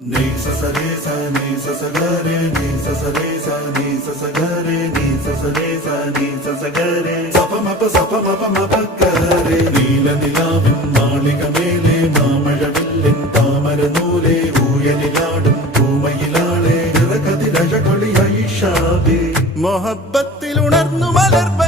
Ni sa sa re sa ni sa sa ga re ni sa sa re sa ni sa sa ga re ni sa sa re sa ni sa sa ga re sa pa ma pa ga re നീല നിലാവിൻ മാളിക മേലെ മാമഴവില്ലിൻ താമരനൂലെ ഊയലിലാടും പൂമയിലാളെ നിറകതിരഴകൊളി ഐഷാബി മൊഹബത്തിൽ ഉണർന്നു മലർവ